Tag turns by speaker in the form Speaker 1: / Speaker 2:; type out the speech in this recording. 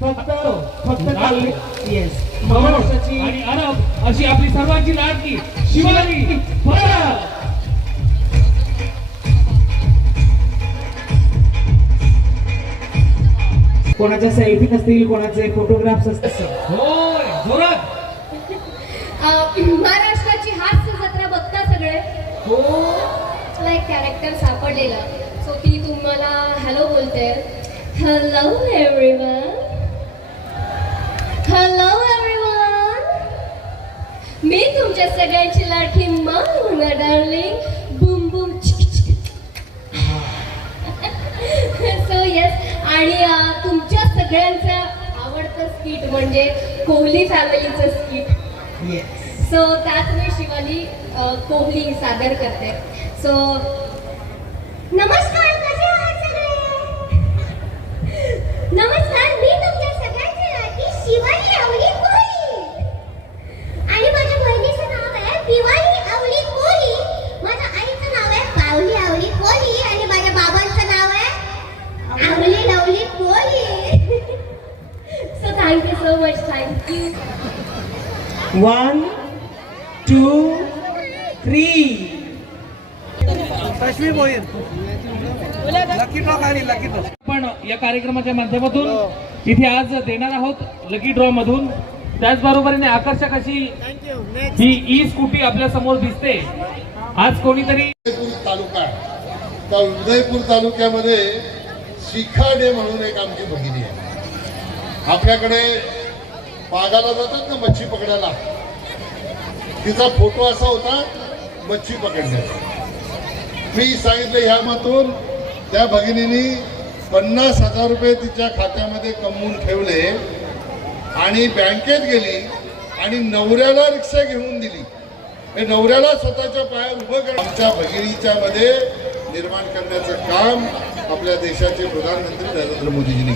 Speaker 1: फक्त
Speaker 2: फक्त येस
Speaker 1: महाराष्ट्राची आणि अरब अशी आपली सर्वांची लाडकी शिवानी परब
Speaker 2: कोणाच्या सेल्फी नसतील कोणाचे फोटोग्राफ्स असतील?
Speaker 1: होय जोरात!
Speaker 3: जत्रा बघता हो. मला एक कॅरेक्टर सापडलेला. सो ती तुम्हाला हॅलो बोलते हॅलो एव्हरीवन हॅलो एव्हरीवन मी तुमच्या सगळ्यांची लाठी मान darling Bum Bum. So yes आणि तुमच्या सगळ्यांचं आवडतं स्किट म्हणजे कोहली फॅमिलीचं स्किट
Speaker 2: येस
Speaker 3: सो त्यात मी शिवाली कोहली सादर करते. सो नमस्कार कसे आहात सगळे? नमस्कार मी तुमच्या सगळ्यांची लाडकी शिवाली आवली कोहली. आणि माझ्या बहिणीचं नाव आहे दिवाळी आवली कोहली. माझ्या आईचं नाव आहे पावली आवली कोहली. आणि माझ्या बाबांचं नाव आहे Avali Lovely Kohli. So thank you so much thank you
Speaker 2: one two three
Speaker 1: आपण या कार्यक्रमाच्या माध्यमातून इथे आज देणार आहोत लकी ड्रॉ मधून. त्याचबरोबरीने आकर्षक अशी ही ई स्कूटी आपल्यासमोर दिसते. आज कोणीतरी
Speaker 4: उदयपूर तालुका. त्या उदयपूर तालुक्यामध्ये शिखाडे म्हणून एक आमची भगिनी आहे. आपल्याकडे बागाला जातात ना मच्छी पकडायला? तिचा फोटो असा होता मच्छी पकडण्याचा. मी सांगितलं ह्यामधून त्या भगिनीनी पन्नास हजार रुपये तिच्या खात्यामध्ये कमवून ठेवले आणि बँकेत गेली आणि नवऱ्याला रिक्षा घेऊन दिली. हे नवऱ्याला स्वतःच्या पायावर उभं करणं आमच्या भगिनीच्या मध्ये निर्माण करण्याचं काम आपल्या देशाचे प्रधानमंत्री नरेंद्र मोदीजींनी